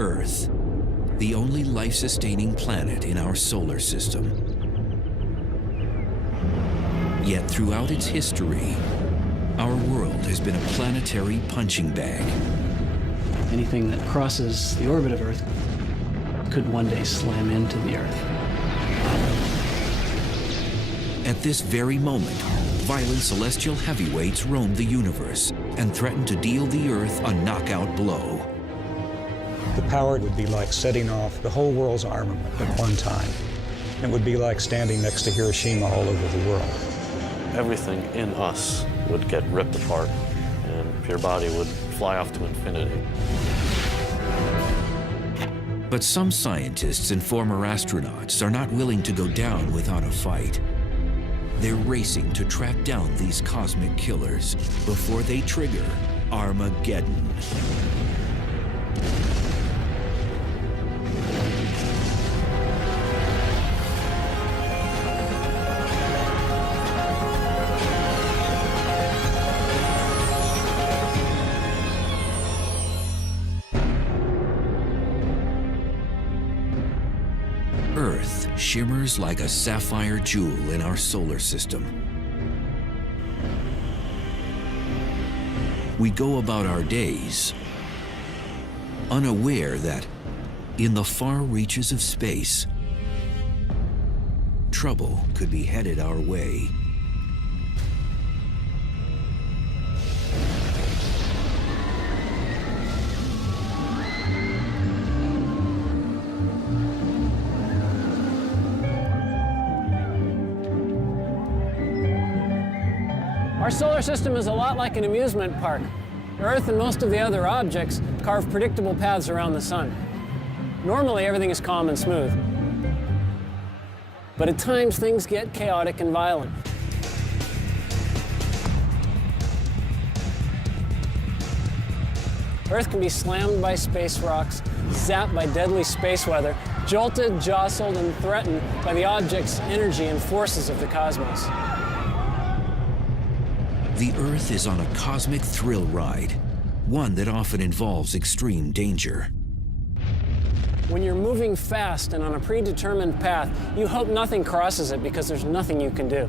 Earth, the only life-sustaining planet in our solar system. Yet throughout its history, our world has been a planetary punching bag. Anything that crosses the orbit of Earth could one day slam into the Earth. At this very moment, violent celestial heavyweights roam the universe and threaten to deal the Earth a knockout blow. The power would be like setting off the whole world's armament at one time. It would be like standing next to Hiroshima all over the world. Everything in us would get ripped apart, and your body would fly off to infinity. But some scientists and former astronauts are not willing to go down without a fight. They're racing to track down these cosmic killers before they trigger Armageddon. Earth shimmers like a sapphire jewel in our solar system. We go about our days unaware that in the far reaches of space, trouble could be headed our way. Our solar system is a lot like an amusement park. Earth and most of the other objects carve predictable paths around the sun. Normally, everything is calm and smooth. But at times, things get chaotic and violent. Earth can be slammed by space rocks, zapped by deadly space weather, jolted, jostled, and threatened by the object's energy and forces of the cosmos. The Earth is on a cosmic thrill ride, one that often involves extreme danger. When you're moving fast and on a predetermined path, you hope nothing crosses it because there's nothing you can do.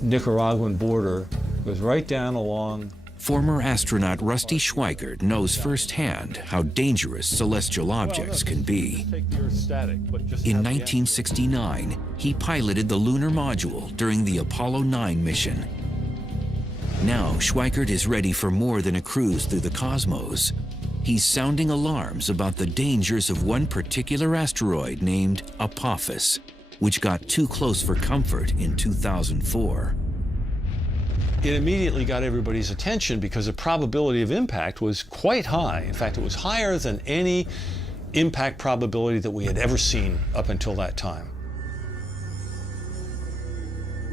Nicaraguan border goes right down along. Former astronaut Rusty Schweickart knows firsthand how dangerous celestial objects can be. In 1969, he piloted the lunar module during the Apollo 9 mission. Now, Schweickart is ready for more than a cruise through the cosmos. He's sounding alarms about the dangers of one particular asteroid named Apophis, which got too close for comfort in 2004. It immediately got everybody's attention because the probability of impact was quite high. In fact, it was higher than any impact probability that we had ever seen up until that time.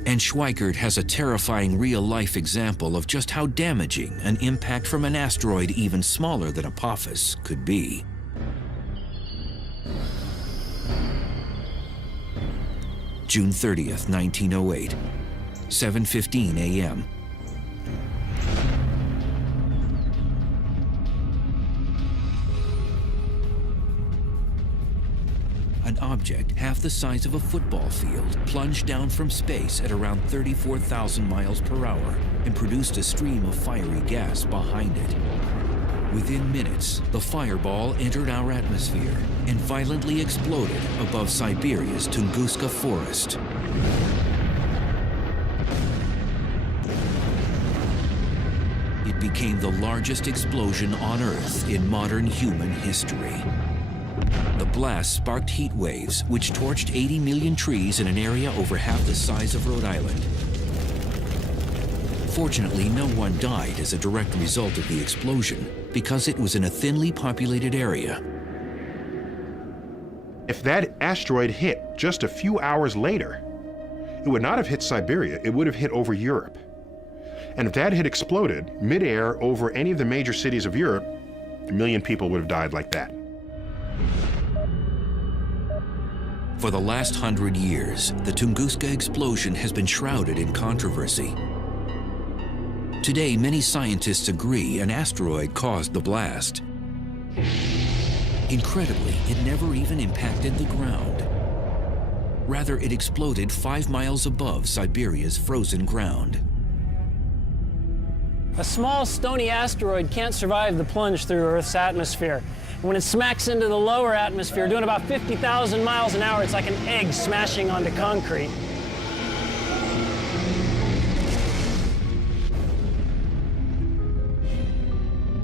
And Schweickart has a terrifying real-life example of just how damaging an impact from an asteroid even smaller than Apophis could be. June 30th, 1908, 7:15 a.m. An object half the size of a football field plunged down from space at around 34,000 miles per hour and produced a stream of fiery gas behind it. Within minutes, the fireball entered our atmosphere and violently exploded above Siberia's Tunguska forest. It became the largest explosion on Earth in modern human history. The blast sparked heat waves, which torched 80 million trees in an area over half the size of Rhode Island. Fortunately, no one died as a direct result of the explosion, because it was in a thinly populated area. If that asteroid hit just a few hours later, it would not have hit Siberia, it would have hit over Europe. And if that had exploded midair over any of the major cities of Europe, 1 million people would have died like that. For the last 100 years, the Tunguska explosion has been shrouded in controversy. Today, many scientists agree an asteroid caused the blast. Incredibly, it never even impacted the ground. Rather, it exploded 5 miles above Siberia's frozen ground. A small stony asteroid can't survive the plunge through Earth's atmosphere. When it smacks into the lower atmosphere, doing about 50,000 miles an hour, it's like an egg smashing onto concrete.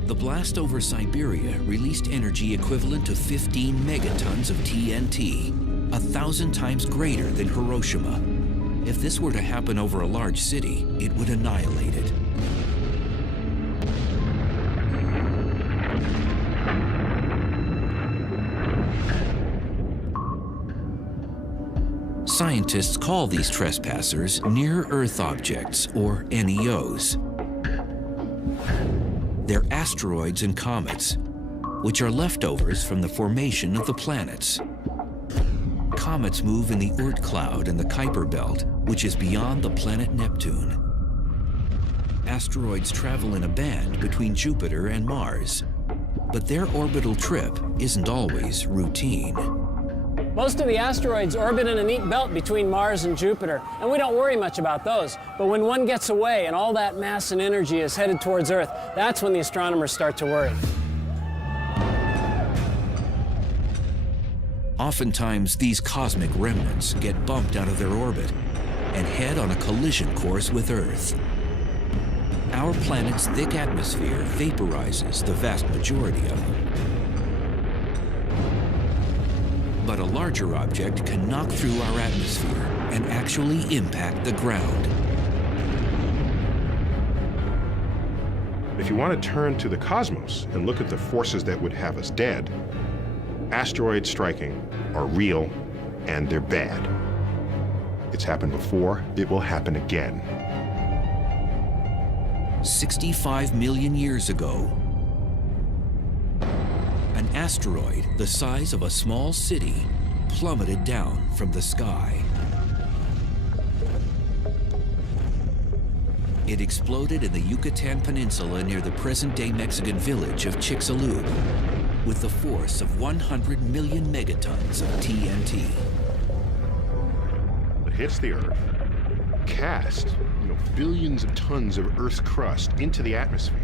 The blast over Siberia released energy equivalent to 15 megatons of TNT, 1,000 times greater than Hiroshima. If this were to happen over a large city, it would annihilate it. Scientists call these trespassers near-Earth objects, or NEOs. They're asteroids and comets, which are leftovers from the formation of the planets. Comets move in the Oort cloud and the Kuiper belt, which is beyond the planet Neptune. Asteroids travel in a band between Jupiter and Mars, but their orbital trip isn't always routine. Most of the asteroids orbit in a neat belt between Mars and Jupiter, and we don't worry much about those. But when one gets away and all that mass and energy is headed towards Earth, that's when the astronomers start to worry. Oftentimes, these cosmic remnants get bumped out of their orbit and head on a collision course with Earth. Our planet's thick atmosphere vaporizes the vast majority of them. But a larger object can knock through our atmosphere and actually impact the ground. If you want to turn to the cosmos and look at the forces that would have us dead, asteroids striking are real and they're bad. It's happened before, it will happen again. 65 million years ago, an asteroid the size of a small city plummeted down from the sky. It exploded in the Yucatan Peninsula near the present-day Mexican village of Chicxulub with the force of 100 million megatons of TNT. It hits the Earth, cast billions of tons of Earth's crust into the atmosphere,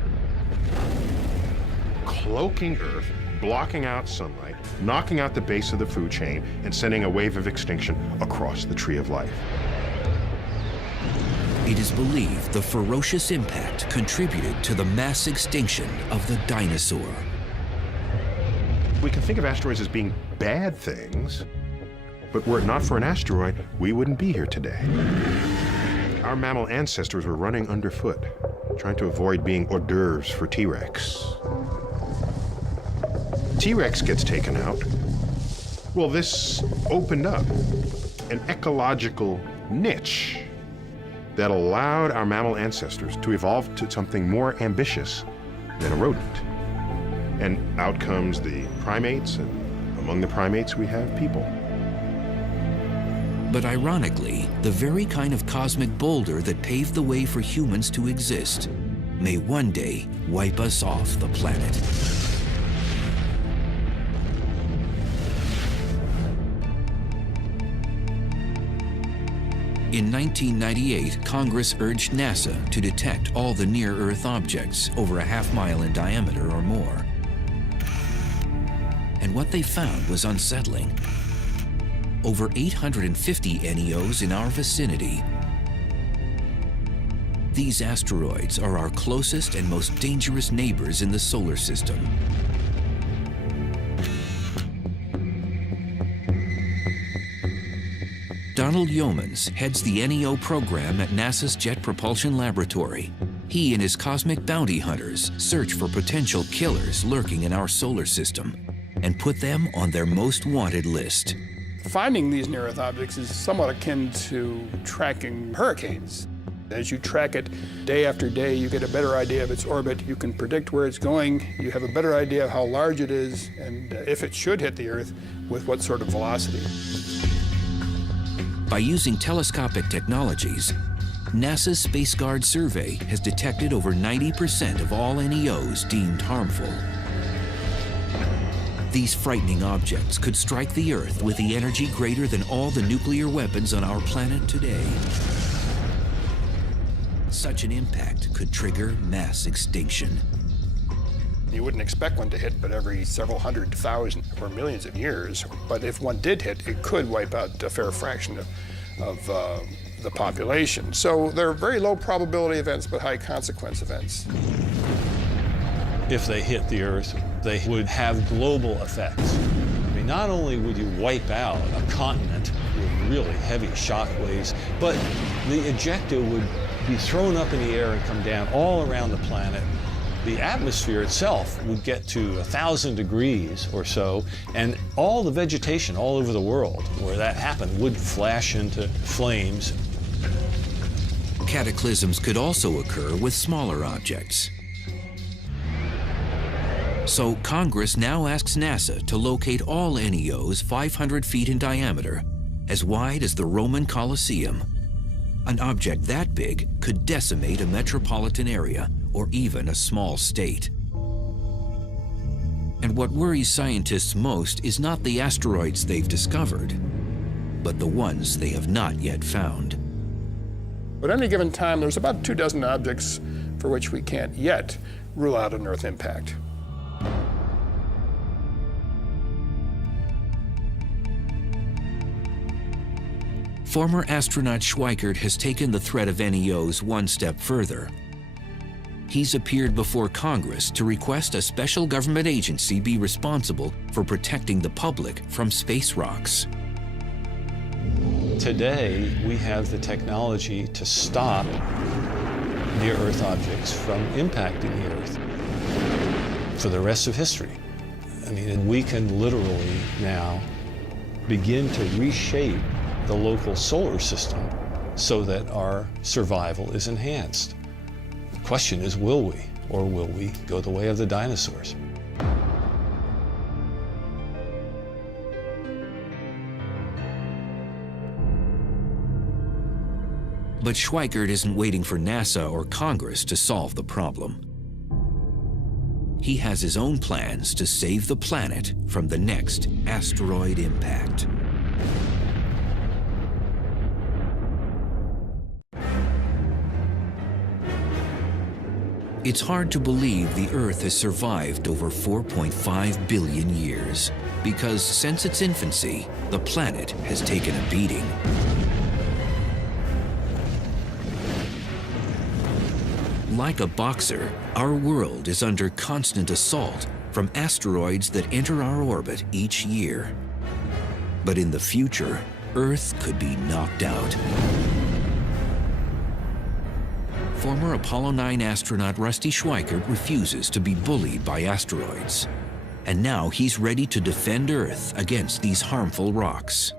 cloaking Earth, blocking out sunlight, knocking out the base of the food chain, and sending a wave of extinction across the tree of life. It is believed the ferocious impact contributed to the mass extinction of the dinosaur. We can think of asteroids as being bad things, but were it not for an asteroid, we wouldn't be here today. Our mammal ancestors were running underfoot, trying to avoid being hors d'oeuvres for T-Rex. T-Rex gets taken out. Well, this opened up an ecological niche that allowed our mammal ancestors to evolve to something more ambitious than a rodent. And out comes the primates, and among the primates we have people. But ironically, the very kind of cosmic boulder that paved the way for humans to exist may one day wipe us off the planet. In 1998, Congress urged NASA to detect all the near-Earth objects over a half-mile in diameter or more. And what they found was unsettling. Over 850 NEOs in our vicinity. These asteroids are our closest and most dangerous neighbors in the solar system. Donald Yeomans heads the NEO program at NASA's Jet Propulsion Laboratory. He and his cosmic bounty hunters search for potential killers lurking in our solar system and put them on their most wanted list. Finding these near-Earth objects is somewhat akin to tracking hurricanes. As you track it day after day, you get a better idea of its orbit. You can predict where it's going. You have a better idea of how large it is and if it should hit the Earth, with what sort of velocity. By using telescopic technologies, NASA's Space Guard survey has detected over 90% of all NEOs deemed harmful. These frightening objects could strike the Earth with the energy greater than all the nuclear weapons on our planet today. Such an impact could trigger mass extinction. You wouldn't expect one to hit but every several 100,000 or millions of years. But if one did hit, it could wipe out a fair fraction of the population. So they're very low probability events, but high consequence events. If they hit the Earth, they would have global effects. I mean, not only would you wipe out a continent with really heavy shock waves, but the ejecta would be thrown up in the air and come down all around the planet. The atmosphere itself would get to 1,000 degrees or so, and all the vegetation all over the world where that happened would flash into flames. Cataclysms could also occur with smaller objects. So Congress now asks NASA to locate all NEOs 500 feet in diameter, as wide as the Roman Colosseum. An object that big could decimate a metropolitan area or even a small state. And what worries scientists most is not the asteroids they've discovered, but the ones they have not yet found. At any given time, there's about 24 objects for which we can't yet rule out an Earth impact. Former astronaut Schweikert has taken the threat of NEOs one step further. He's appeared before Congress to request a special government agency be responsible for protecting the public from space rocks. Today, we have the technology to stop near-Earth objects from impacting the Earth for the rest of history. I mean, we can literally now begin to reshape the local solar system so that our survival is enhanced. The question is, will we? Or will we go the way of the dinosaurs? But Schweikert isn't waiting for NASA or Congress to solve the problem. He has his own plans to save the planet from the next asteroid impact. It's hard to believe the Earth has survived over 4.5 billion years, because since its infancy, the planet has taken a beating. Like a boxer, our world is under constant assault from asteroids that enter our orbit each year. But in the future, Earth could be knocked out. Former Apollo 9 astronaut Rusty Schweikert refuses to be bullied by asteroids. And now he's ready to defend Earth against these harmful rocks.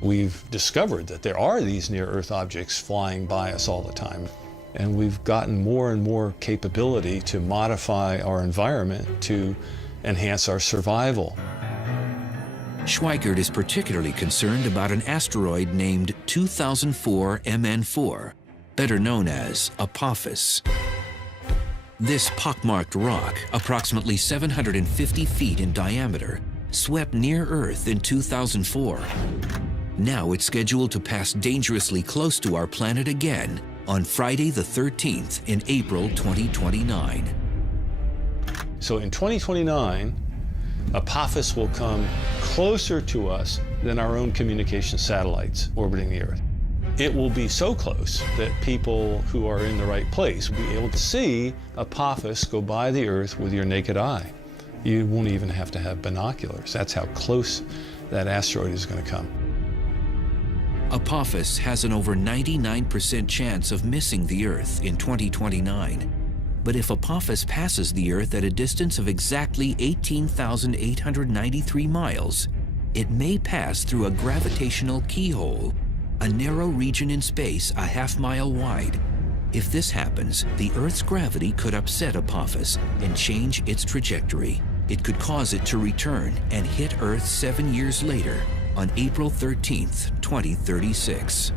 We've discovered that there are these near-Earth objects flying by us all the time. And we've gotten more and more capability to modify our environment to enhance our survival. Schweikert is particularly concerned about an asteroid named 2004 MN4, better known as Apophis. This pockmarked rock, approximately 750 feet in diameter, swept near Earth in 2004. Now it's scheduled to pass dangerously close to our planet again on Friday the 13th in April 2029. So in 2029, Apophis will come closer to us than our own communication satellites orbiting the Earth. It will be so close that people who are in the right place will be able to see Apophis go by the Earth with your naked eye. You won't even have to have binoculars. That's how close that asteroid is going to come. Apophis has an over 99% chance of missing the Earth in 2029. But if Apophis passes the Earth at a distance of exactly 18,893 miles, it may pass through a gravitational keyhole, a narrow region in space a half-mile wide. If this happens, the Earth's gravity could upset Apophis and change its trajectory. It could cause it to return and hit Earth 7 years later, on April 13th, 2036.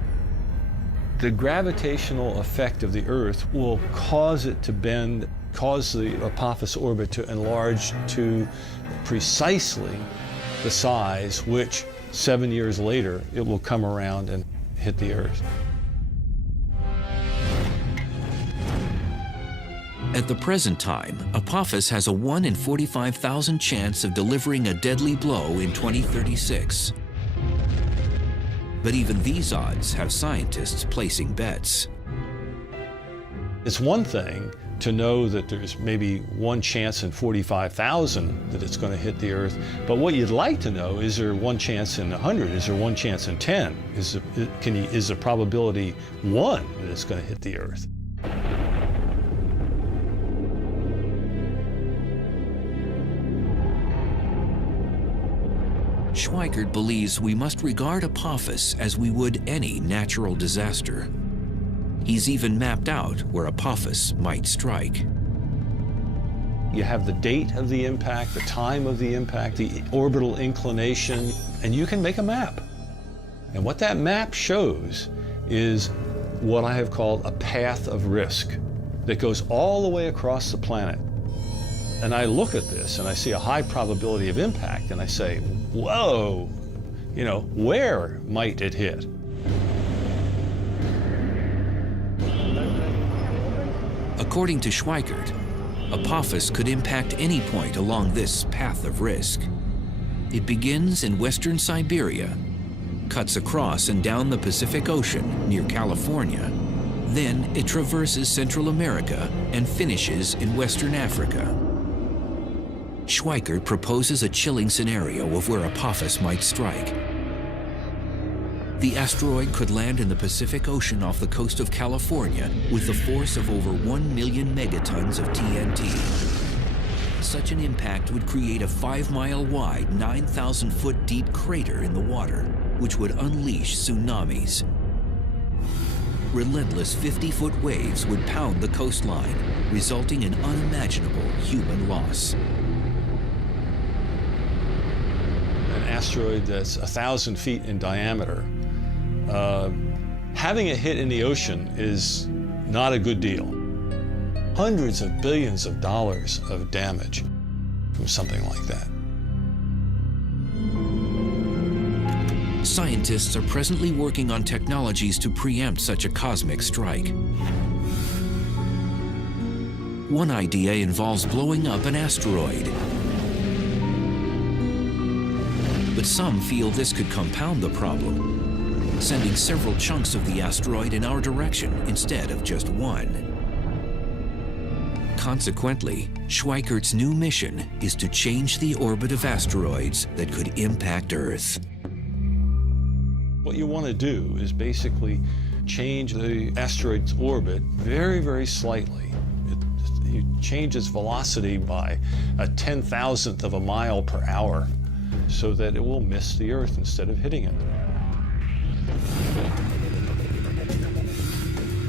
The gravitational effect of the Earth will cause it to bend, cause the Apophis orbit to enlarge to precisely the size which 7 years later it will come around and hit the Earth. At the present time, Apophis has a 1 in 45,000 chance of delivering a deadly blow in 2036. But even these odds have scientists placing bets. It's one thing to know that there's maybe 1 chance in 45,000 that it's going to hit the Earth, but what you'd like to know, is there 1 chance in 100? Is there 1 chance in 10? Is the probability 1 that it's going to hit the Earth? Schweikert believes we must regard Apophis as we would any natural disaster. He's even mapped out where Apophis might strike. You have the date of the impact, the time of the impact, the orbital inclination, and you can make a map. And what that map shows is what I have called a path of risk that goes all the way across the planet. And I look at this and I see a high probability of impact and I say, whoa, where might it hit? According to Schweikert, Apophis could impact any point along this path of risk. It begins in western Siberia, cuts across and down the Pacific Ocean near California. Then it traverses Central America and finishes in Western Africa. Schweikert proposes a chilling scenario of where Apophis might strike. The asteroid could land in the Pacific Ocean off the coast of California with the force of over 1 million megatons of TNT. Such an impact would create a 5-mile wide, 9,000-foot deep crater in the water, which would unleash tsunamis. Relentless 50-foot waves would pound the coastline, resulting in unimaginable human loss. Asteroid that's 1,000 feet in diameter, having it hit in the ocean is not a good deal. Hundreds of billions of dollars of damage from something like that. Scientists are presently working on technologies to preempt such a cosmic strike. One idea involves blowing up an asteroid. But some feel this could compound the problem, sending several chunks of the asteroid in our direction instead of just one. Consequently, Schweikert's new mission is to change the orbit of asteroids that could impact Earth. What you want to do is basically change the asteroid's orbit very, very slightly. You change its velocity by a 10,000th of a mile per hour, so that it will miss the Earth instead of hitting it.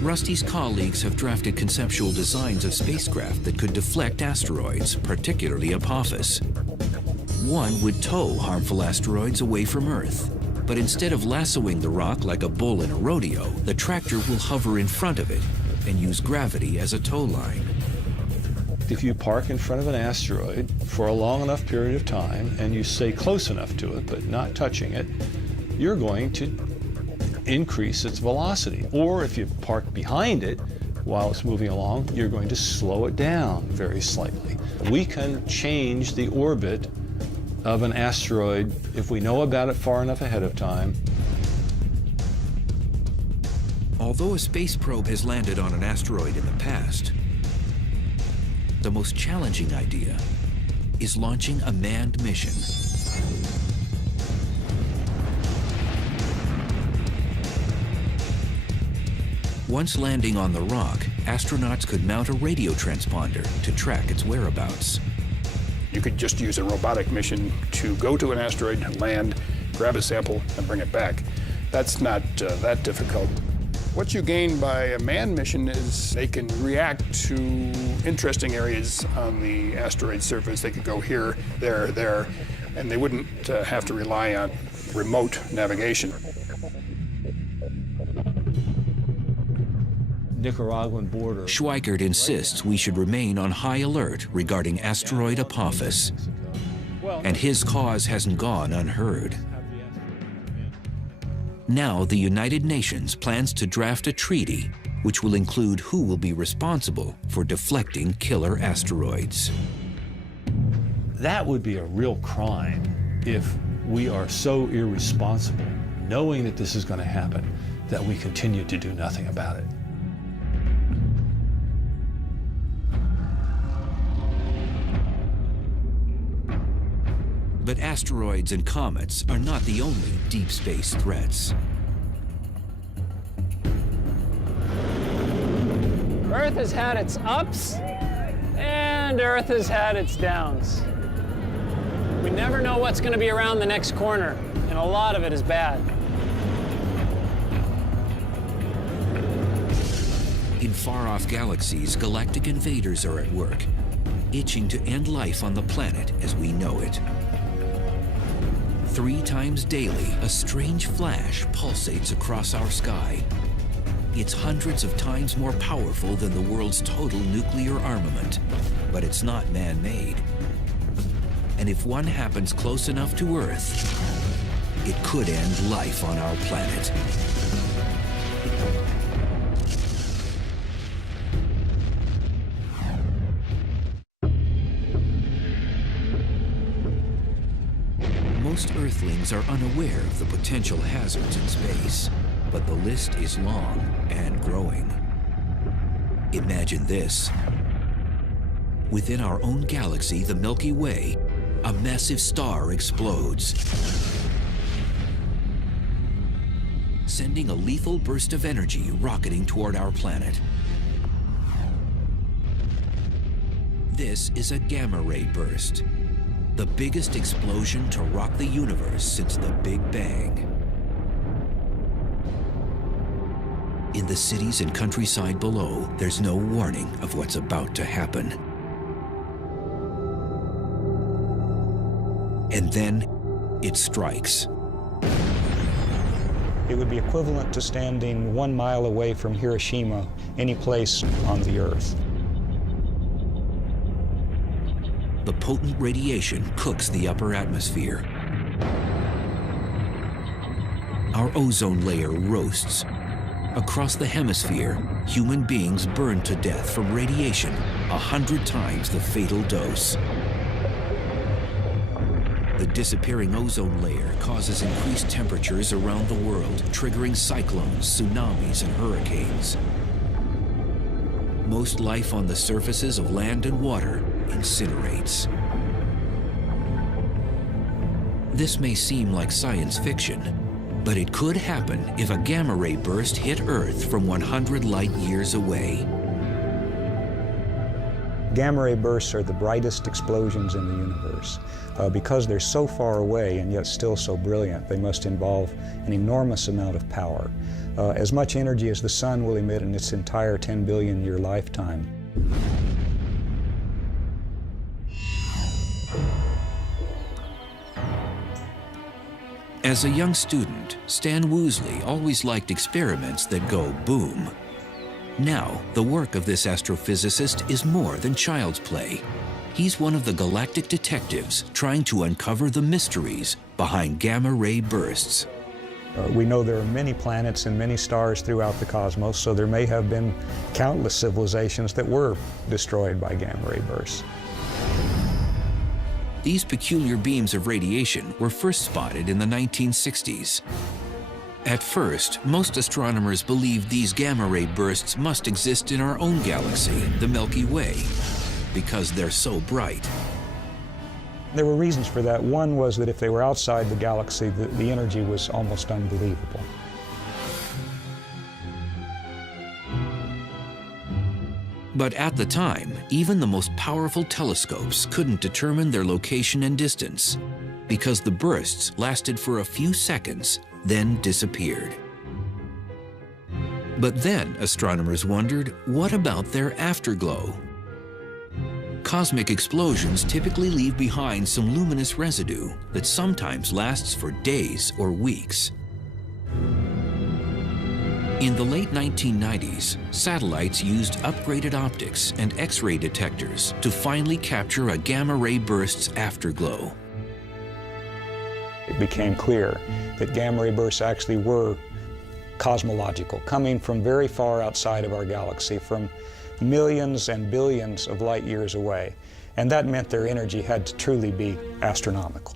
Rusty's colleagues have drafted conceptual designs of spacecraft that could deflect asteroids, particularly Apophis. One would tow harmful asteroids away from Earth, but instead of lassoing the rock like a bull in a rodeo, the tractor will hover in front of it and use gravity as a tow line. If you park in front of an asteroid for a long enough period of time and you stay close enough to it but not touching it, you're going to increase its velocity. Or if you park behind it while it's moving along, you're going to slow it down very slightly. We can change the orbit of an asteroid if we know about it far enough ahead of time. Although a space probe has landed on an asteroid in the past, the most challenging idea is launching a manned mission. Once landing on the rock, astronauts could mount a radio transponder to track its whereabouts. You could just use a robotic mission to go to an asteroid, land, grab a sample, and bring it back. That's not that difficult. What you gain by a manned mission is they can react to interesting areas on the asteroid surface. They could go here, there, and they wouldn't have to rely on remote navigation. Nicaraguan border. Schweikert insists we should remain on high alert regarding asteroid Apophis, and his cause hasn't gone unheard. Now the United Nations plans to draft a treaty which will include who will be responsible for deflecting killer asteroids. That would be a real crime if we are so irresponsible, knowing that this is going to happen, that we continue to do nothing about it. But asteroids and comets are not the only deep space threats. Earth has had its ups, and Earth has had its downs. We never know what's going to be around the next corner, and a lot of it is bad. In far-off galaxies, galactic invaders are at work, itching to end life on the planet as we know it. 3 times daily, a strange flash pulsates across our sky. It's hundreds of times more powerful than the world's total nuclear armament, but it's not man-made. And if one happens close enough to Earth, it could end life on our planet. Most Earthlings are unaware of the potential hazards in space, but the list is long and growing. Imagine this. Within our own galaxy, the Milky Way, a massive star explodes, sending a lethal burst of energy rocketing toward our planet. This is a gamma-ray burst, the biggest explosion to rock the universe since the Big Bang. In the cities and countryside below, there's no warning of what's about to happen. And then it strikes. It would be equivalent to standing 1 mile away from Hiroshima, any place on the Earth. The potent radiation cooks the upper atmosphere. Our ozone layer roasts. Across the hemisphere, human beings burn to death from radiation 100 times the fatal dose. The disappearing ozone layer causes increased temperatures around the world, triggering cyclones, tsunamis, and hurricanes. Most life on the surfaces of land and water incinerates. This may seem like science fiction, but it could happen if a gamma-ray burst hit Earth from 100 light years away. Gamma-ray bursts are the brightest explosions in the universe. Because they're so far away and yet still so brilliant, they must involve an enormous amount of power. As much energy as the sun will emit in its entire 10 billion year lifetime. As a young student, Stan Woosley always liked experiments that go boom. Now, the work of this astrophysicist is more than child's play. He's one of the galactic detectives trying to uncover the mysteries behind gamma-ray bursts. We know there are many planets and many stars throughout the cosmos, so there may have been countless civilizations that were destroyed by gamma-ray bursts. These peculiar beams of radiation were first spotted in the 1960s. At first, most astronomers believed these gamma-ray bursts must exist in our own galaxy, the Milky Way, because they're so bright. There were reasons for that. One was that if they were outside the galaxy, the energy was almost unbelievable. But at the time, even the most powerful telescopes couldn't determine their location and distance, because the bursts lasted for a few seconds, then disappeared. But then astronomers wondered, what about their afterglow? Cosmic explosions typically leave behind some luminous residue that sometimes lasts for days or weeks. In the late 1990s, satellites used upgraded optics and X-ray detectors to finally capture a gamma-ray burst's afterglow. It became clear that gamma-ray bursts actually were cosmological, coming from very far outside of our galaxy, from millions and billions of light years away. And that meant their energy had to truly be astronomical.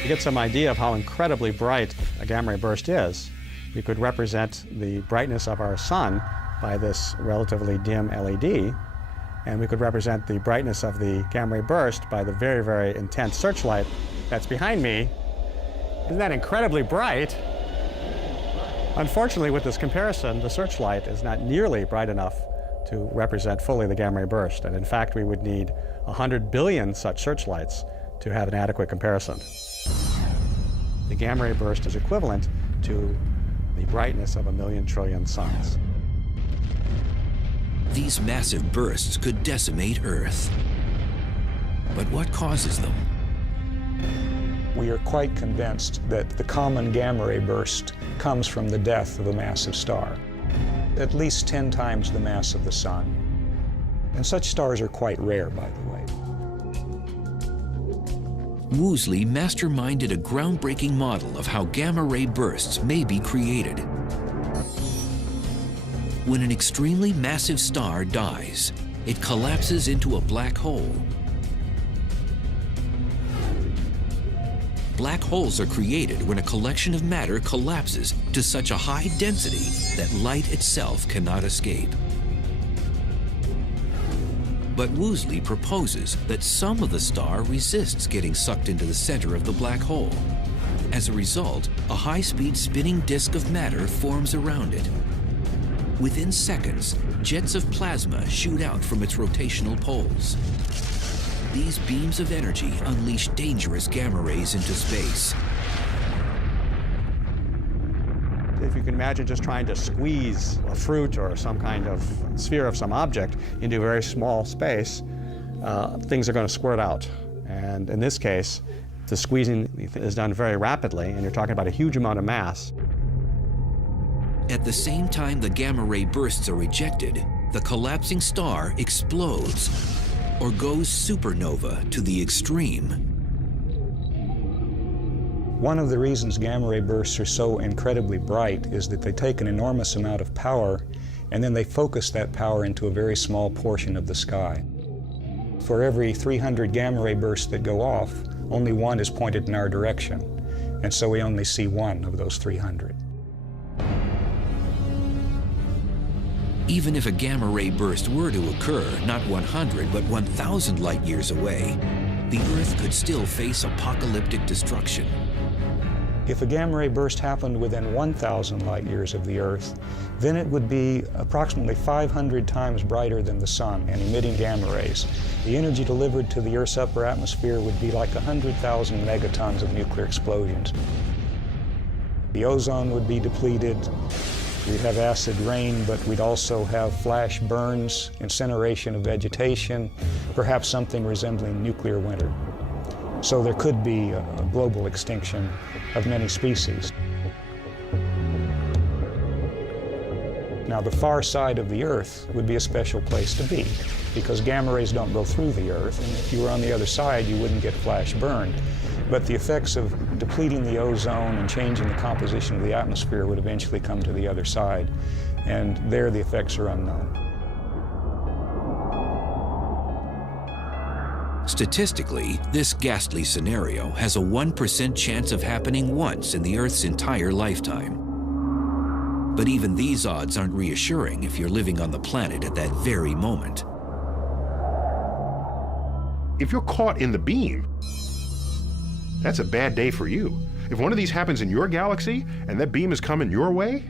To get some idea of how incredibly bright a gamma-ray burst is, we could represent the brightness of our sun by this relatively dim LED, and we could represent the brightness of the gamma-ray burst by the very, very intense searchlight that's behind me. Isn't that incredibly bright? Unfortunately, with this comparison, the searchlight is not nearly bright enough to represent fully the gamma-ray burst, and in fact, we would need 100 billion such searchlights to have an adequate comparison. The gamma-ray burst is equivalent to the brightness of 1,000,000 trillion suns. These massive bursts could decimate Earth. But what causes them? We are quite convinced that the common gamma-ray burst comes from the death of a massive star, at least 10 times the mass of the Sun. And such stars are quite rare, by the way. Woosley masterminded a groundbreaking model of how gamma-ray bursts may be created. When an extremely massive star dies, it collapses into a black hole. Black holes are created when a collection of matter collapses to such a high density that light itself cannot escape. But Woosley proposes that some of the star resists getting sucked into the center of the black hole. As a result, a high-speed spinning disk of matter forms around it. Within seconds, jets of plasma shoot out from its rotational poles. These beams of energy unleash dangerous gamma rays into space. If you can imagine just trying to squeeze a fruit or some kind of sphere of some object into a very small space, things are going to squirt out. And in this case, the squeezing is done very rapidly, and you're talking about a huge amount of mass. At the same time the gamma ray bursts are ejected, the collapsing star explodes or goes supernova to the extreme. One of the reasons gamma-ray bursts are so incredibly bright is that they take an enormous amount of power and then they focus that power into a very small portion of the sky. For every 300 gamma-ray bursts that go off, only one is pointed in our direction, and so we only see one of those 300. Even if a gamma-ray burst were to occur not 100 but 1,000 light years away, the Earth could still face apocalyptic destruction. If a gamma-ray burst happened within 1,000 light years of the Earth, then it would be approximately 500 times brighter than the Sun and emitting gamma rays. The energy delivered to the Earth's upper atmosphere would be like 100,000 megatons of nuclear explosions. The ozone would be depleted. We'd have acid rain, but we'd also have flash burns, incineration of vegetation, perhaps something resembling nuclear winter. So there could be a global extinction of many species. Now, the far side of the Earth would be a special place to be because gamma rays don't go through the Earth, and if you were on the other side, you wouldn't get flash burned. But the effects of depleting the ozone and changing the composition of the atmosphere would eventually come to the other side, and there the effects are unknown. Statistically, this ghastly scenario has a 1% chance of happening once in the Earth's entire lifetime. But even these odds aren't reassuring if you're living on the planet at that very moment. If you're caught in the beam, that's a bad day for you. If one of these happens in your galaxy and that beam is coming your way,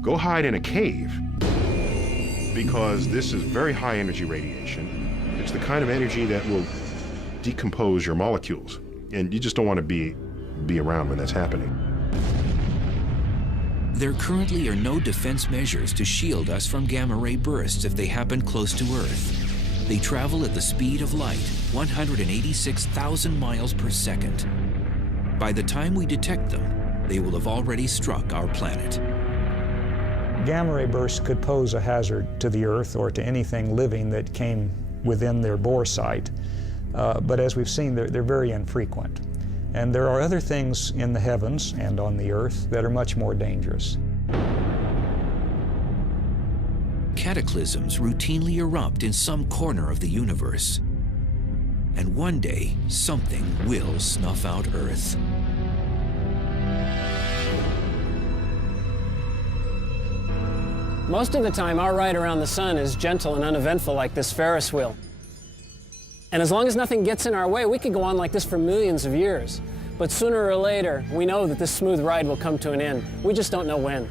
go hide in a cave because this is very high energy radiation. It's the kind of energy that will decompose your molecules, and you just don't want to be around when that's happening. There currently are no defense measures to shield us from gamma-ray bursts if they happen close to Earth. They travel at the speed of light, 186,000 miles per second. By the time we detect them, they will have already struck our planet. Gamma ray bursts could pose a hazard to the Earth or to anything living that came within their bore site. But as we've seen, they're very infrequent. And there are other things in the heavens and on the Earth that are much more dangerous. Cataclysms routinely erupt in some corner of the universe. And one day, something will snuff out Earth. Most of the time, our ride around the sun is gentle and uneventful like this Ferris wheel. And as long as nothing gets in our way, we could go on like this for millions of years. But sooner or later, we know that this smooth ride will come to an end. We just don't know when.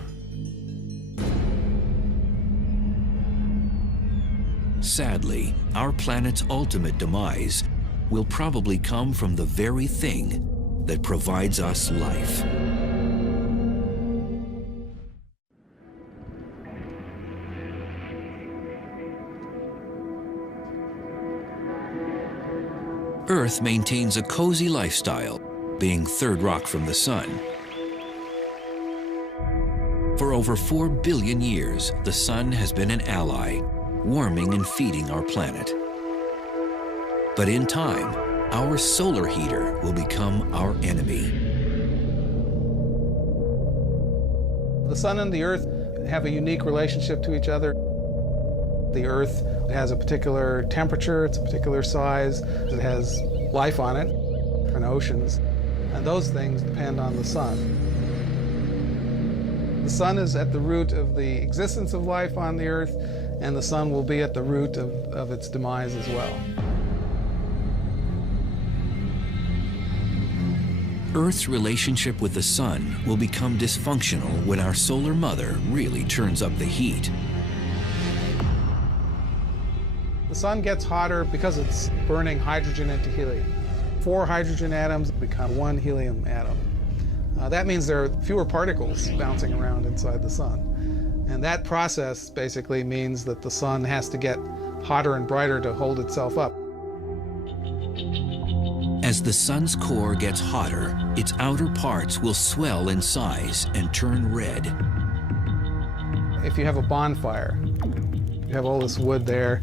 Sadly, our planet's ultimate demise will probably come from the very thing that provides us life. Earth maintains a cozy lifestyle, being third rock from the sun. For over 4 billion years, the sun has been an ally, warming and feeding our planet. But in time, our solar heater will become our enemy. The sun and the Earth have a unique relationship to each other. The Earth has a particular temperature, it's a particular size, it has life on it, and oceans, and those things depend on the sun. The sun is at the root of the existence of life on the Earth, and the sun will be at the root of its demise as well. Earth's relationship with the sun will become dysfunctional when our solar mother really turns up the heat. The sun gets hotter because it's burning hydrogen into helium. 4 hydrogen atoms become 1 helium atom. That means there are fewer particles bouncing around inside the sun. And that process basically means that the sun has to get hotter and brighter to hold itself up. As the sun's core gets hotter, its outer parts will swell in size and turn red. If you have a bonfire, you have all this wood there,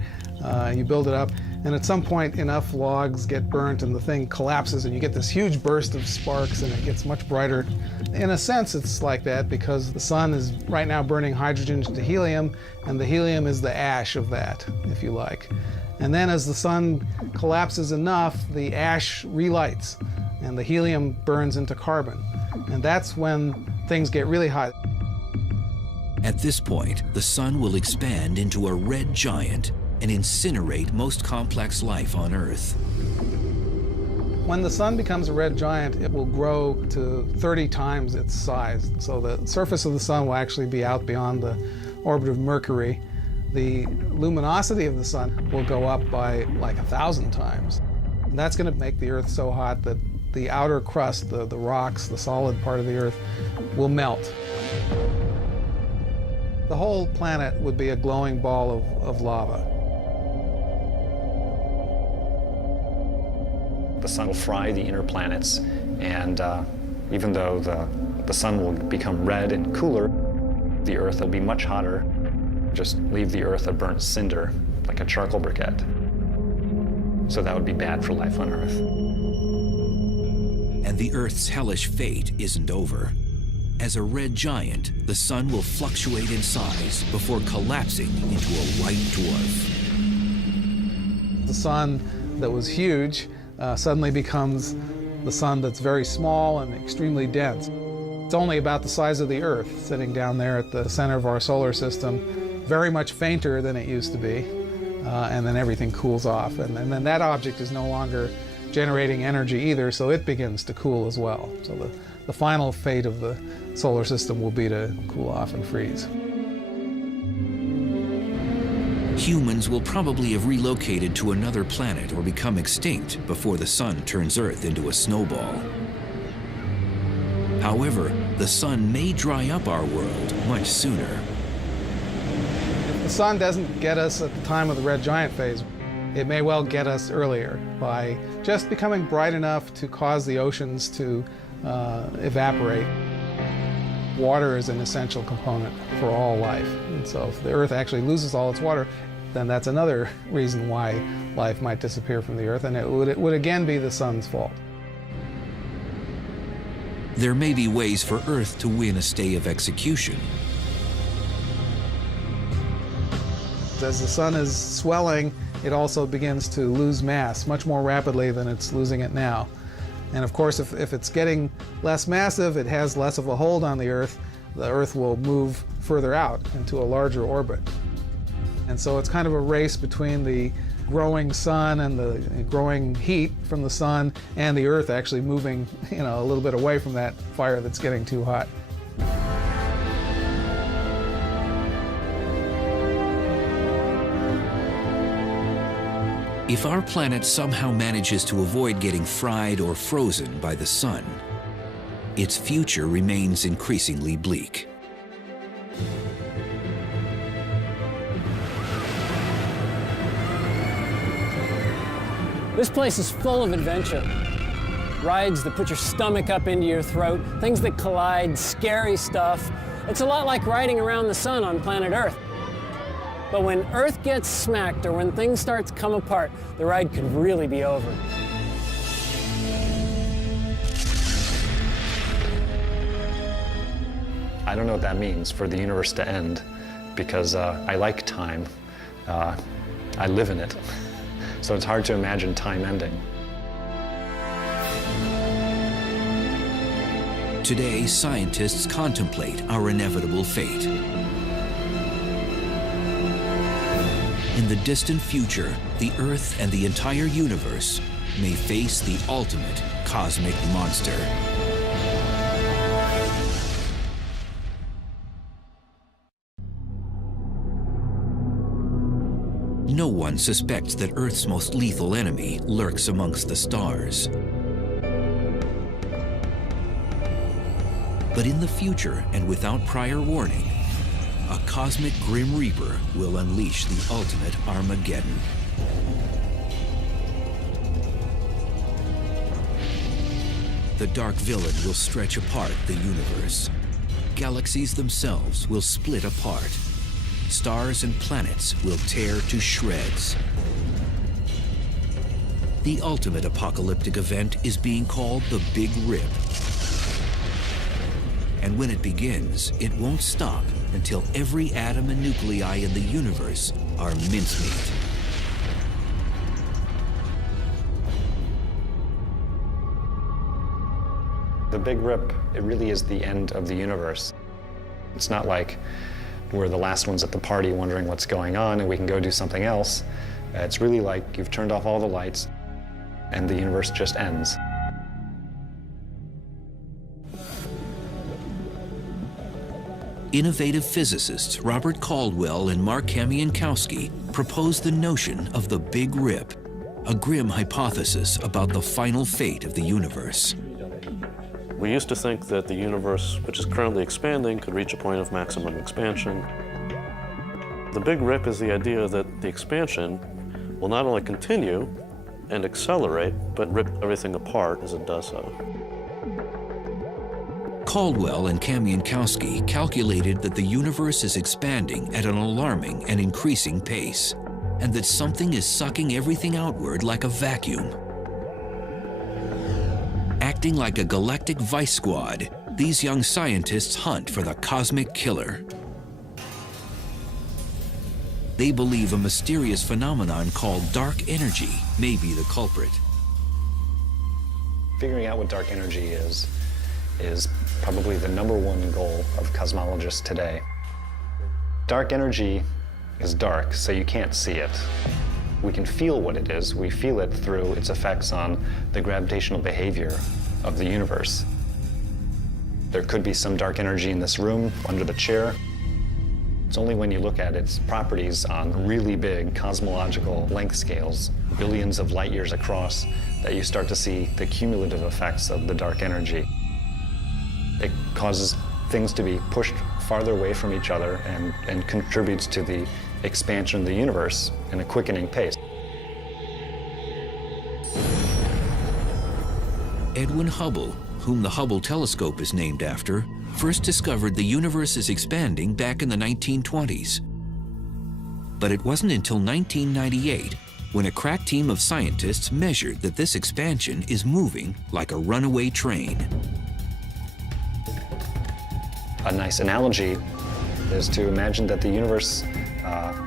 you build it up, and at some point enough logs get burnt and the thing collapses and you get this huge burst of sparks and it gets much brighter. In a sense, it's like that because the sun is right now burning hydrogen into helium, and the helium is the ash of that, if you like. And then as the sun collapses enough, the ash relights and the helium burns into carbon. And that's when things get really hot. At this point, the sun will expand into a red giant and incinerate most complex life on Earth. When the sun becomes a red giant, it will grow to 30 times its size. So the surface of the sun will actually be out beyond the orbit of Mercury. The luminosity of the sun will go up by like 1,000 times. And that's going to make the Earth so hot that the outer crust, the rocks, the solid part of the Earth, will melt. The whole planet would be a glowing ball of lava. The sun will fry the inner planets, and even though the sun will become red and cooler, the Earth will be much hotter. Just leave the Earth a burnt cinder, like a charcoal briquette. So that would be bad for life on Earth. And the Earth's hellish fate isn't over. As a red giant, the sun will fluctuate in size before collapsing into a white dwarf. The sun that was huge suddenly becomes the sun that's very small and extremely dense. It's only about the size of the Earth, sitting down there at the center of our solar system, very much fainter than it used to be, and then everything cools off. And then that object is no longer generating energy either, so it begins to cool as well. So the final fate of the solar system will be to cool off and freeze. Humans will probably have relocated to another planet or become extinct before the sun turns Earth into a snowball. However, the sun may dry up our world much sooner. If the sun doesn't get us at the time of the red giant phase, it may well get us earlier by just becoming bright enough to cause the oceans to evaporate. Water is an essential component for all life. And so if the Earth actually loses all its water, then that's another reason why life might disappear from the Earth, and it would again be the sun's fault. There may be ways for Earth to win a stay of execution. As the sun is swelling, it also begins to lose mass much more rapidly than it's losing it now. And of course, if it's getting less massive, it has less of a hold on the Earth will move further out into a larger orbit. And so it's kind of a race between the growing sun and the growing heat from the sun and the Earth actually moving, a little bit away from that fire that's getting too hot. If our planet somehow manages to avoid getting fried or frozen by the sun, its future remains increasingly bleak. This place is full of adventure. Rides that put your stomach up into your throat, things that collide, scary stuff. It's a lot like riding around the sun on planet Earth. But when Earth gets smacked or when things start to come apart, the ride could really be over. I don't know what that means for the universe to end, because I like time. I live in it. So it's hard to imagine time ending. Today, scientists contemplate our inevitable fate. In the distant future, the Earth and the entire universe may face the ultimate cosmic monster. No one suspects that Earth's most lethal enemy lurks amongst the stars. But in the future, and without prior warning, a cosmic Grim Reaper will unleash the ultimate Armageddon. The dark villain will stretch apart the universe. Galaxies themselves will split apart. Stars and planets will tear to shreds. The ultimate apocalyptic event is being called the Big Rip. And when it begins, it won't stop until every atom and nuclei in the universe are mincemeat. The Big Rip, it really is the end of the universe. It's not like we're the last ones at the party wondering what's going on and we can go do something else. It's really like you've turned off all the lights and the universe just ends. Innovative physicists Robert Caldwell and Mark Kamienowski proposed the notion of the Big Rip, a grim hypothesis about the final fate of the universe. We used to think that the universe, which is currently expanding, could reach a point of maximum expansion. The Big Rip is the idea that the expansion will not only continue and accelerate, but rip everything apart as it does so. Caldwell and Kamienowski calculated that the universe is expanding at an alarming and increasing pace, and that something is sucking everything outward like a vacuum. Acting like a galactic vice squad, these young scientists hunt for the cosmic killer. They believe a mysterious phenomenon called dark energy may be the culprit. Figuring out what dark energy is probably the #1 goal of cosmologists today. Dark energy is dark, so you can't see it. We can feel what it is. We feel it through its effects on the gravitational behavior of the universe. There could be some dark energy in this room, under the chair. It's only when you look at its properties on really big cosmological length scales, billions of light years across, that you start to see the cumulative effects of the dark energy. It causes things to be pushed farther away from each other and contributes to the expansion of the universe in a quickening pace. Edwin Hubble, whom the Hubble telescope is named after, first discovered the universe is expanding back in the 1920s. But it wasn't until 1998 when a crack team of scientists measured that this expansion is moving like a runaway train. A nice analogy is to imagine that the universe,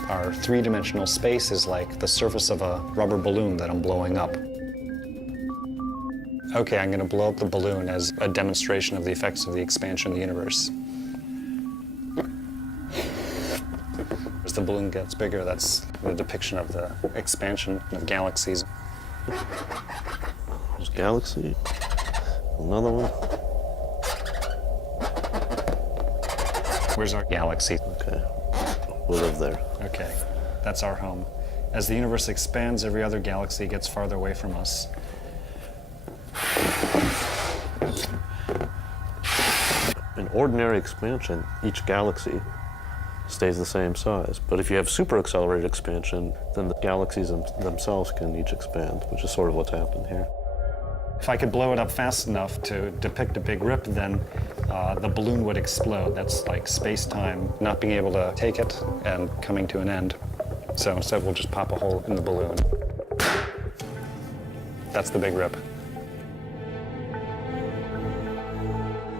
our three-dimensional space, is like the surface of a rubber balloon that I'm blowing up. Okay, I'm going to blow up the balloon as a demonstration of the effects of the expansion of the universe. As the balloon gets bigger, that's the depiction of the expansion of galaxies. There's galaxy, another one. Where's our galaxy? Okay, we'll live there. Okay, that's our home. As the universe expands, every other galaxy gets farther away from us. In ordinary expansion, each galaxy stays the same size. But if you have super accelerated expansion, then the galaxies themselves can each expand, which is sort of what's happened here. If I could blow it up fast enough to depict a big rip, then the balloon would explode. That's like space-time not being able to take it and coming to an end. So instead, we'll just pop a hole in the balloon. That's the big rip.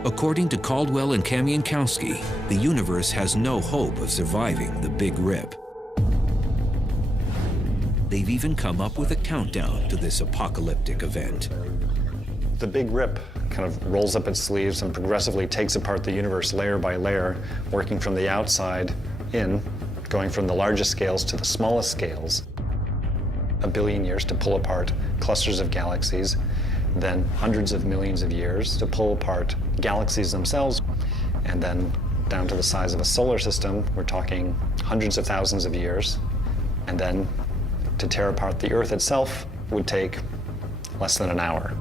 According to Caldwell and Kamienowski, the universe has no hope of surviving the Big Rip. They've even come up with a countdown to this apocalyptic event. The Big Rip kind of rolls up its sleeves and progressively takes apart the universe layer by layer, working from the outside in, going from the largest scales to the smallest scales. 1 billion years to pull apart clusters of galaxies, then hundreds of millions of years to pull apart galaxies themselves, and then down to the size of a solar system, we're talking hundreds of thousands of years, and then to tear apart the Earth itself would take less than an hour.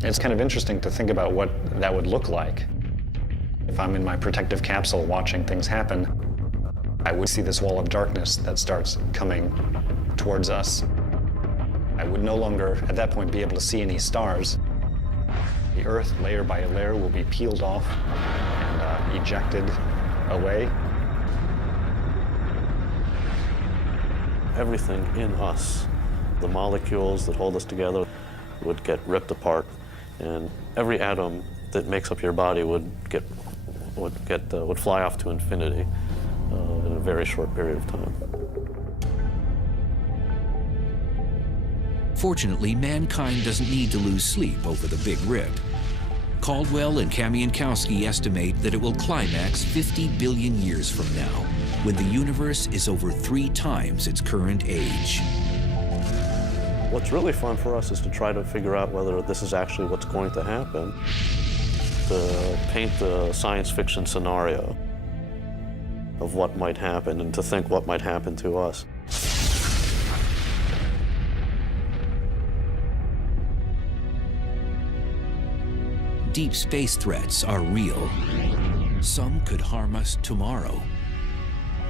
It's kind of interesting to think about what that would look like. If I'm in my protective capsule watching things happen, I would see this wall of darkness that starts coming towards us. I would no longer, at that point, be able to see any stars. The Earth, layer by layer, will be peeled off and ejected away. Everything in us, the molecules that hold us together, would get ripped apart, and every atom that makes up your body would fly off to infinity in a very short period of time. Fortunately, mankind doesn't need to lose sleep over the Big Rip. Caldwell and Kamienowski estimate that it will climax 50 billion years from now, when the universe is over 3 times its current age. What's really fun for us is to try to figure out whether this is actually what's going to happen, to paint the science fiction scenario of what might happen and to think what might happen to us. Deep space threats are real. Some could harm us tomorrow,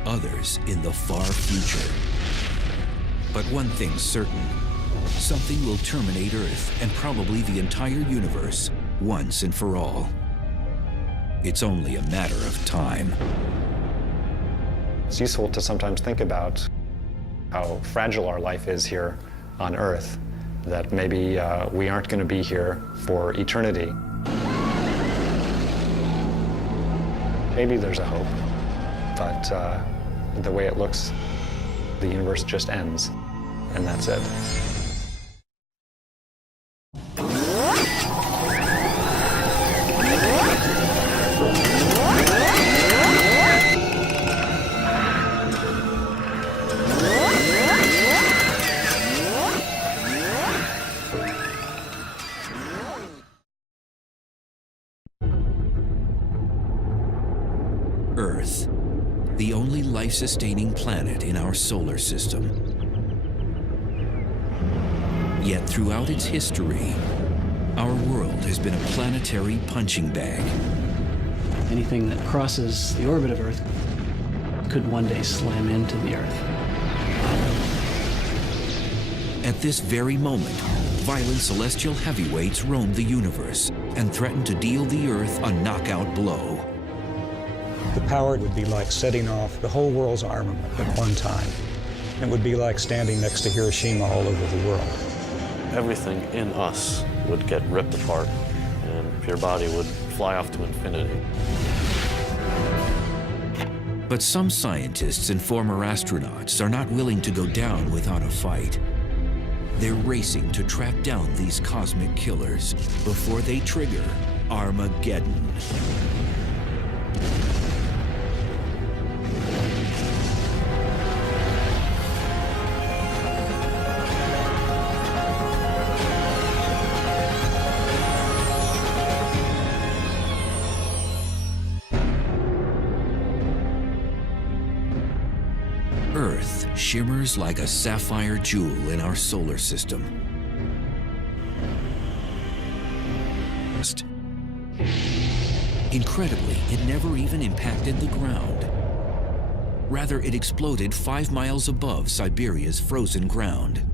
others in the far future. But one thing's certain, something will terminate Earth and probably the entire universe once and for all. It's only a matter of time. It's useful to sometimes think about how fragile our life is here on Earth, that maybe we aren't going to be here for eternity. Maybe there's a hope, but the way it looks, the universe just ends, and that's it. Earth, the only life-sustaining planet in our solar system. Yet throughout its history, our world has been a planetary punching bag. Anything that crosses the orbit of Earth could one day slam into the Earth. At this very moment, violent celestial heavyweights roamed the universe and threatened to deal the Earth a knockout blow. The power would be like setting off the whole world's armament at one time. It would be like standing next to Hiroshima all over the world. Everything in us would get ripped apart, and your body would fly off to infinity. But some scientists and former astronauts are not willing to go down without a fight. They're racing to track down these cosmic killers before they trigger Armageddon. Earth shimmers like a sapphire jewel in our solar system. Incredibly, it never even impacted the ground. Rather, it exploded 5 miles above Siberia's frozen ground.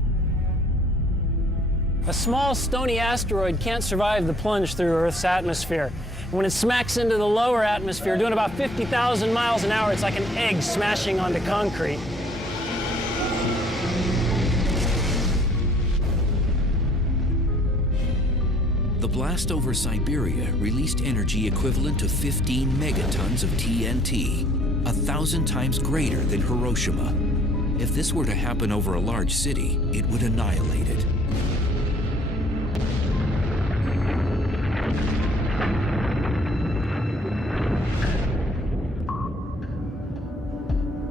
A small stony asteroid can't survive the plunge through Earth's atmosphere. When it smacks into the lower atmosphere, doing about 50,000 miles an hour, it's like an egg smashing onto concrete. The blast over Siberia released energy equivalent to 15 megatons of TNT, 1,000 times greater than Hiroshima. If this were to happen over a large city, it would annihilate it.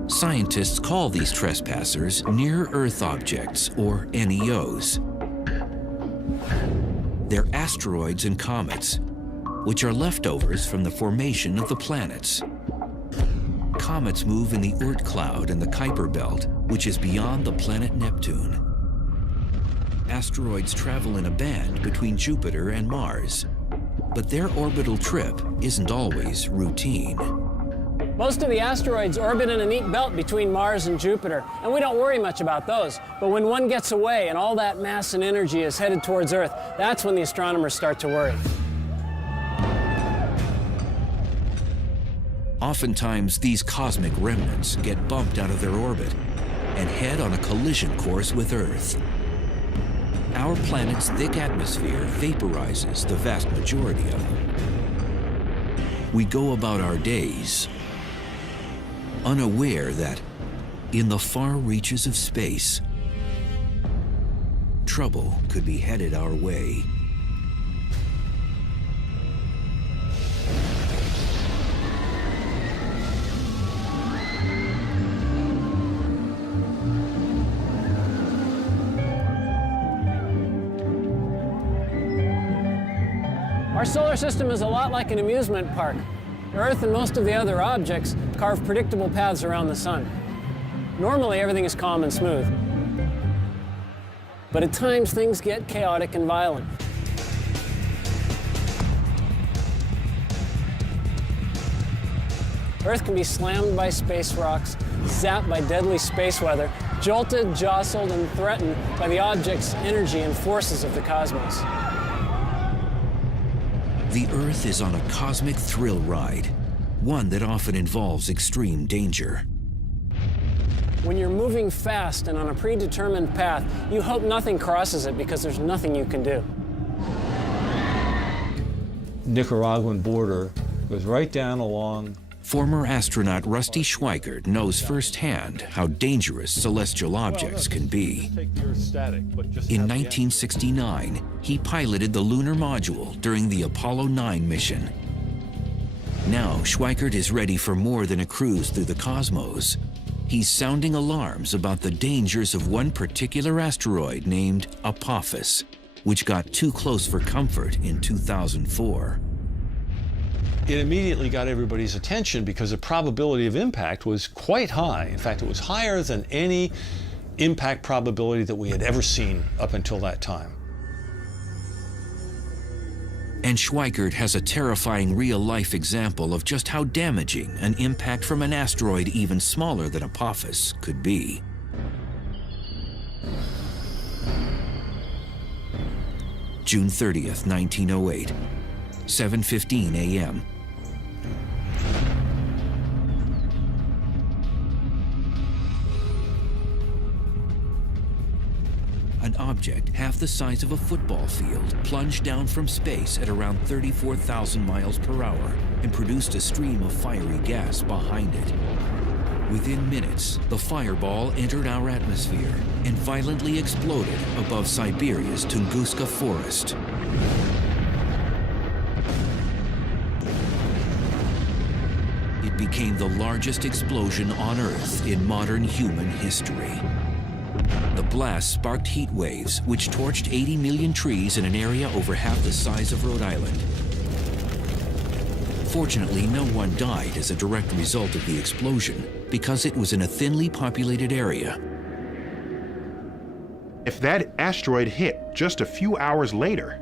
Scientists call these trespassers near-Earth objects, or NEOs. They're asteroids and comets, which are leftovers from the formation of the planets. Comets move in the Oort cloud and the Kuiper belt, which is beyond the planet Neptune. Asteroids travel in a band between Jupiter and Mars, but their orbital trip isn't always routine. Most of the asteroids orbit in a neat belt between Mars and Jupiter, and we don't worry much about those. But when one gets away and all that mass and energy is headed towards Earth, that's when the astronomers start to worry. Oftentimes, these cosmic remnants get bumped out of their orbit and head on a collision course with Earth. Our planet's thick atmosphere vaporizes the vast majority of them. We go about our days unaware that, in the far reaches of space, trouble could be headed our way. Our solar system is a lot like an amusement park. Earth and most of the other objects carve predictable paths around the sun. Normally, everything is calm and smooth. But at times, things get chaotic and violent. Earth can be slammed by space rocks, zapped by deadly space weather, jolted, jostled, and threatened by the object's energy and forces of the cosmos. The Earth is on a cosmic thrill ride, one that often involves extreme danger. When you're moving fast and on a predetermined path, you hope nothing crosses it because there's nothing you can do. Nicaraguan border goes right down along. Former astronaut Rusty Schweickart knows firsthand how dangerous celestial objects can be. In 1969, he piloted the lunar module during the Apollo 9 mission. Now, Schweickart is ready for more than a cruise through the cosmos. He's sounding alarms about the dangers of one particular asteroid named Apophis, which got too close for comfort in 2004. It immediately got everybody's attention because the probability of impact was quite high. In fact, it was higher than any impact probability that we had ever seen up until that time. And Schweickart has a terrifying real-life example of just how damaging an impact from an asteroid even smaller than Apophis could be. June 30th, 1908, 7:15 a.m. An object half the size of a football field plunged down from space at around 34,000 miles per hour and produced a stream of fiery gas behind it. Within minutes, the fireball entered our atmosphere and violently exploded above Siberia's Tunguska forest. It became the largest explosion on Earth in modern human history. The blast sparked heat waves, which torched 80 million trees in an area over half the size of Rhode Island. Fortunately, no one died as a direct result of the explosion, because it was in a thinly populated area. If that asteroid hit just a few hours later,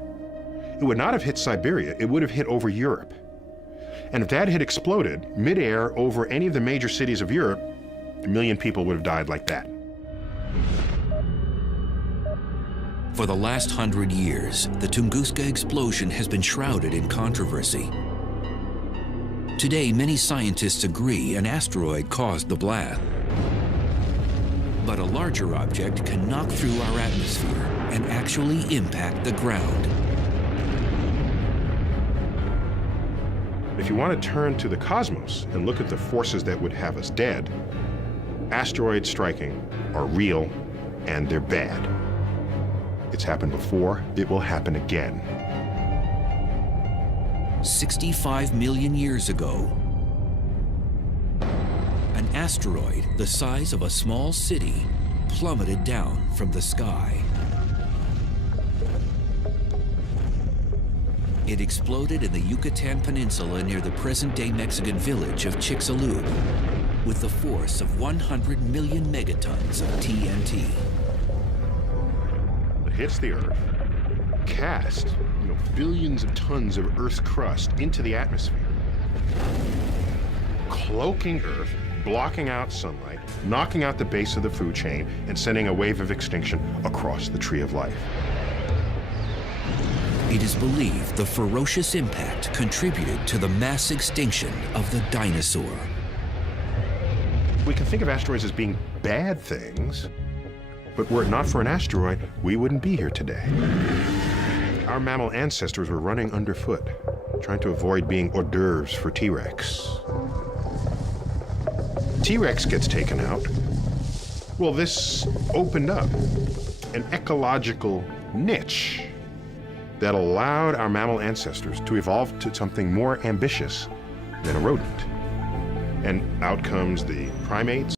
it would not have hit Siberia, it would have hit over Europe. And if that had exploded midair over any of the major cities of Europe, 1 million people would have died like that. For the last 100 years, the Tunguska explosion has been shrouded in controversy. Today, many scientists agree an asteroid caused the blast. But a larger object can knock through our atmosphere and actually impact the ground. If you want to turn to the cosmos and look at the forces that would have us dead, asteroids striking are real and they're bad. It's happened before, it will happen again. 65 million years ago, an asteroid the size of a small city plummeted down from the sky. It exploded in the Yucatan Peninsula near the present-day Mexican village of Chicxulub with the force of 100 million megatons of TNT. It hits the Earth, cast billions of tons of Earth's crust into the atmosphere, cloaking Earth, blocking out sunlight, knocking out the base of the food chain, and sending a wave of extinction across the tree of life. It is believed the ferocious impact contributed to the mass extinction of the dinosaur. We can think of asteroids as being bad things, but were it not for an asteroid, we wouldn't be here today. Our mammal ancestors were running underfoot, trying to avoid being hors d'oeuvres for T-Rex. T-Rex gets taken out. Well, this opened up an ecological niche that allowed our mammal ancestors to evolve to something more ambitious than a rodent. And out comes the primates,